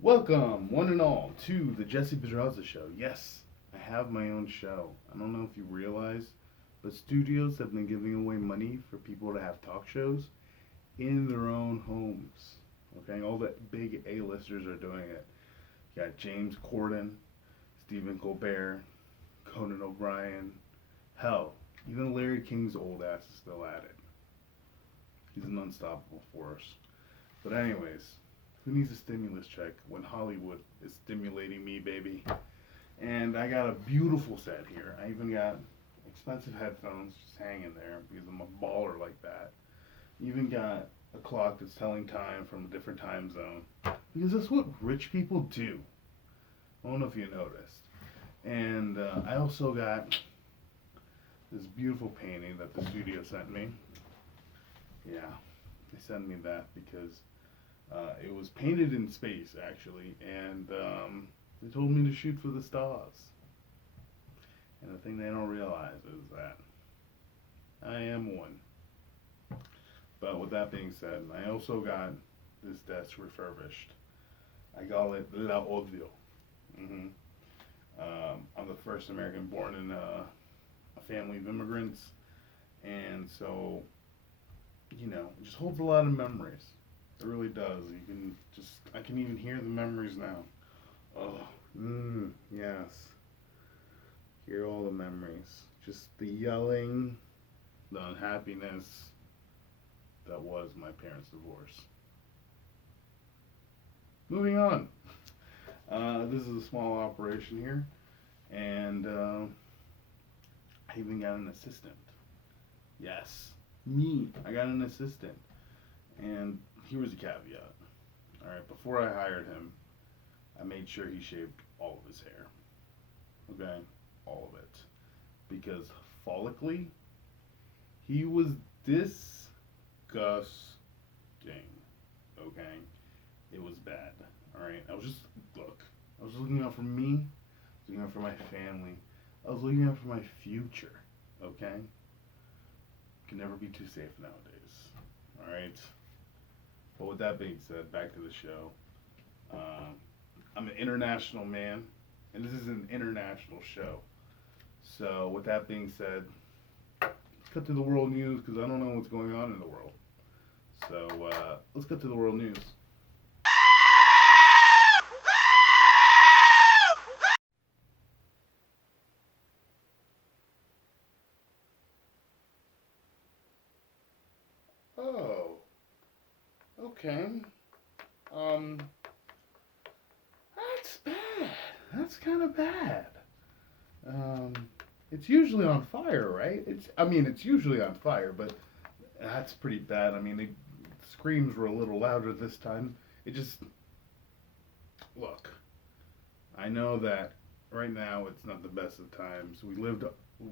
Welcome, one and all, to the Pedraza Show. Yes, I have my own show. I don't know if you realize, but studios have been giving away money for people to have talk shows in their own homes. Okay, all the big A-listers are doing it. You got James Corden, Stephen Colbert, Conan O'Brien. Hell, even Larry King's old ass is still at it. He's an unstoppable force. But anyways, who needs a stimulus check when Hollywood is stimulating me, baby? And I got a beautiful set here. I even got expensive headphones just hanging there because I'm a baller like that. Even got a clock that's telling time from a different time zone because that's what rich people do. I don't know if you noticed. And I also got this beautiful painting that the studio sent me. Yeah, they sent me that because it was painted in space, actually, and they told me to shoot for the stars. And the thing they don't realize is that I am one. But with that being said, I also got this desk refurbished. I call it La Odio. I'm the first American born in a family of immigrants, and so, you know, it just holds a lot of memories. It really does. I can even hear the memories now. Oh, yes. Hear all the memories. Just the yelling, the unhappiness that was my parents' divorce. Moving on. This is a small operation here, and I even got an assistant. Yes, me. I got an assistant. And here was a caveat. Alright, before I hired him, I made sure he shaved all of his hair. Okay? All of it. Because follically, he was disgusting. Okay? It was bad. Alright? I was looking out for me. I was looking out for my family. I was looking out for my future. Okay? Can never be too safe nowadays. Alright? But with that being said, back to the show. I'm an international man, and this is an international show. So with that being said, let's cut to the world news because I don't know what's going on in the world. So let's cut to the world news. Oh, okay. That's bad. That's kind of bad. It's usually on fire, right? It's usually on fire, but that's pretty bad. I mean, the screams were a little louder this time. Look, I know that right now it's not the best of times.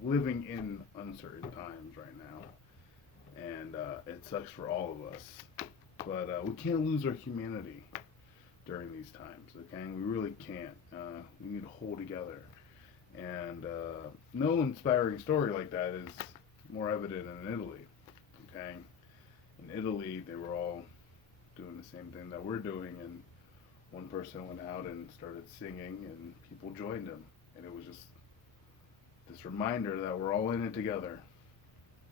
Living in uncertain times right now, and it sucks for all of us. But we can't lose our humanity during these times, okay? We really can't. We need to hold together. And no inspiring story like that is more evident in Italy, okay? In Italy, they were all doing the same thing that we're doing, and one person went out and started singing, and people joined him. And it was just this reminder that we're all in it together.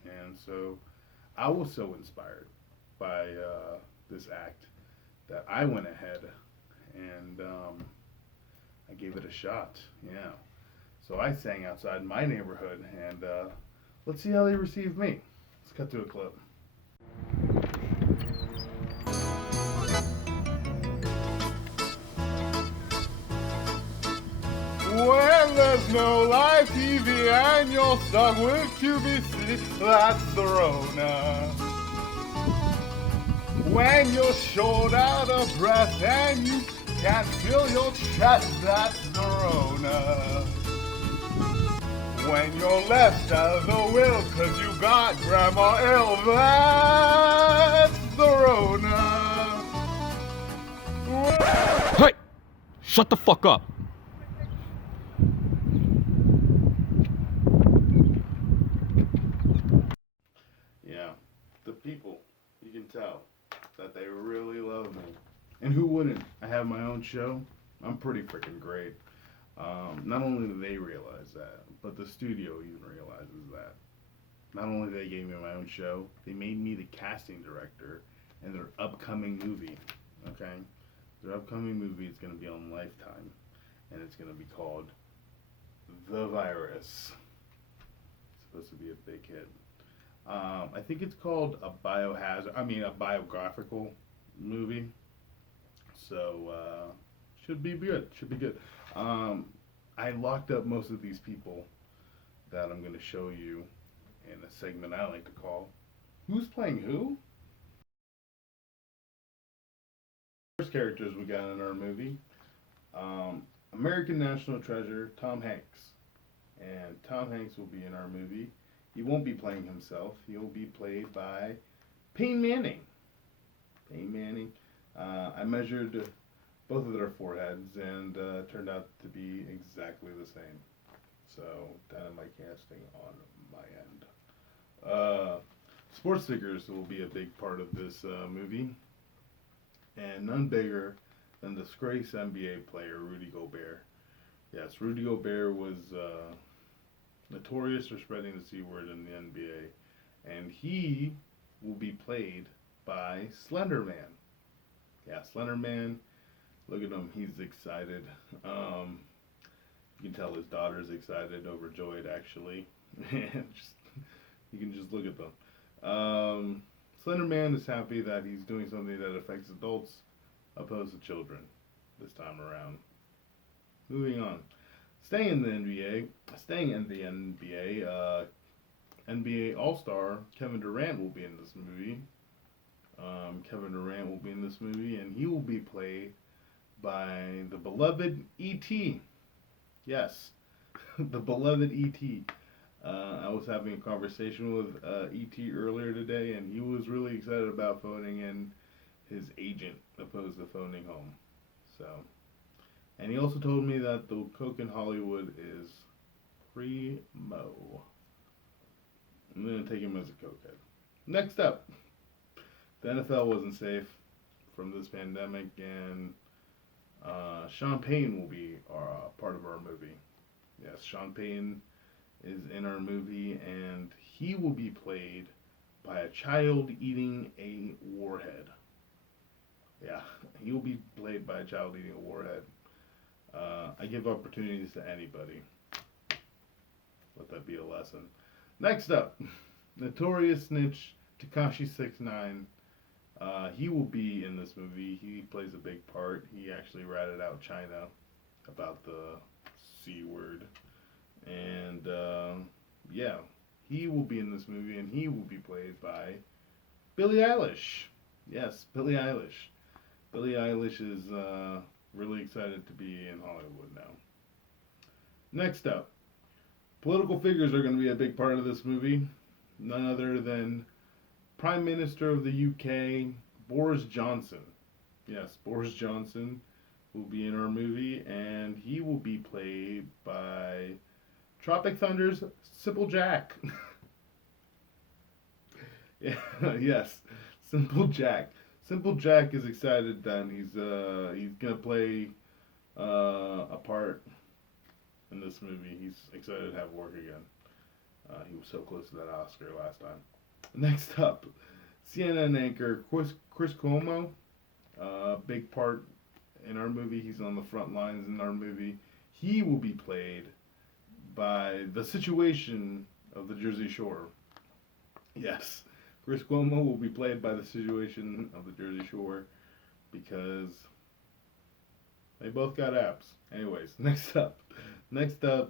And so I was so inspired by this act that I went ahead and I gave it a shot. Yeah. So I sang outside my neighborhood, and let's see how they receive me. Let's cut to a clip. When there's no live TV and you're stuck with QVC, that's the Rona. When you're short out of breath and you can't feel your chest, that's the Rona. When you're left of the will 'cause you got grandma ill, that's the Rona. Shut the fuck up. Yeah, the people, you can tell that they really love me. And who wouldn't? I have my own show. I'm pretty freaking great. Not only do they realize that, but the studio even realizes that. Not only they gave me my own show, they made me the casting director in their upcoming movie. Okay, their upcoming movie is going to be on Lifetime, and it's going to be called The Virus. It's supposed to be a big hit. I think it's called a biohazard. I mean, a biographical movie. So should be good. Should be good. Um, I locked up most of these people that I'm going to show you in a segment I like to call "Who's Playing Who?" First characters we got in our movie: um, American National Treasure Tom Hanks, and Tom Hanks will be in our movie. He won't be playing himself. He'll be played by Payne Manning. Payne Manning. I measured both of their foreheads and turned out to be exactly the same. So that am my casting on my end. Sports figures will be a big part of this movie, and none bigger than disgraced NBA player Rudy Gobert. Yes, Rudy Gobert was notorious for spreading the C word in the NBA, and he will be played by Slender Man. Yeah, Slender Man. Look at him, he's excited. You can tell his daughter's excited, overjoyed actually. just, you can just look at them. Slender Man is happy that he's doing something that affects adults opposed to children this time around. Moving on. Staying in the NBA, NBA All-Star Kevin Durant will be in this movie. Kevin Durant will be in this movie, and he will be played by the beloved E.T. Yes, the beloved E.T. I was having a conversation with E.T. earlier today, and he was really excited about phoning in his agent opposed to phoning home. So, and he also told me that the coke in Hollywood is primo. I'm gonna take him as a cokehead. Next up, the NFL wasn't safe from this pandemic, and Sean Payne will be part of our movie. Yes, Sean Payne is in our movie, and he will be played by a child eating a warhead. Yeah, he will be played by a child eating a warhead. I give opportunities to anybody. Let that be a lesson. Next up, notorious snitch Tekashi 69. He will be in this movie. He plays a big part. He actually ratted out China about the C word. And yeah, he will be in this movie, and he will be played by Billie Eilish. Yes, Billie Eilish. Billie Eilish is really excited to be in Hollywood now. Next up, political figures are going to be a big part of this movie. None other than Prime Minister of the UK, Boris Johnson. Yes, Boris Johnson will be in our movie, and he will be played by Tropic Thunder's Simple Jack. Yeah, yes, Simple Jack. Simple Jack is excited that he's gonna play a part in this movie. He's excited to have work again. He was so close to that Oscar last time. Next up, CNN anchor Chris Cuomo, big part in our movie. He's on the front lines in our movie. He will be played by the situation of the Jersey Shore. Yes, Chris Cuomo will be played by the situation of the Jersey Shore because they both got abs. Anyways, next up,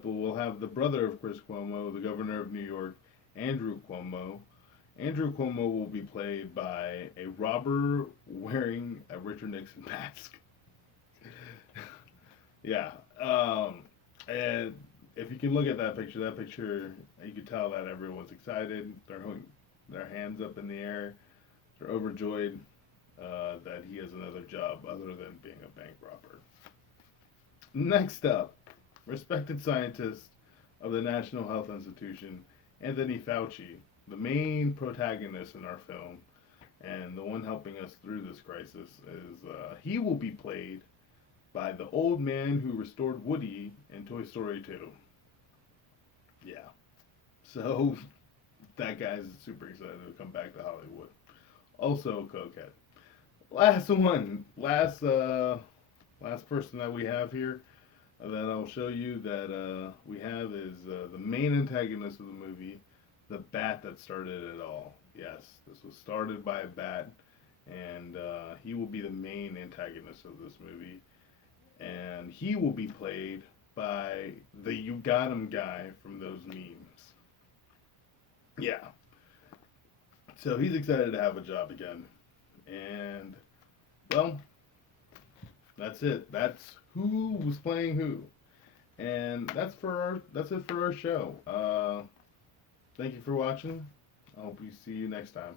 we'll have the brother of Chris Cuomo, the governor of New York, Andrew Cuomo. Andrew Cuomo will be played by a robber wearing a Richard Nixon mask. Yeah, and if you can look at that picture, you can tell that everyone's excited. They're holding their hands up in the air. They're overjoyed that he has another job other than being a bank robber. Next up, respected scientist of the National Health Institution, Anthony Fauci, the main protagonist in our film, and the one helping us through this crisis, is he will be played by the old man who restored Woody in Toy Story 2. Yeah. So that guy's super excited to come back to Hollywood. Also a cokehead. Last one. Last person that we have here that I'll show you that we have is the main antagonist of the movie, the bat that started it all. Yes, this was started by a bat, and he will be the main antagonist of this movie. And he will be played by the You Got Him guy from those memes. Yeah. So he's excited to have a job again. And, well, that's it. That's who was playing who. And that's it for our show. Thank you for watching. I hope we see you next time.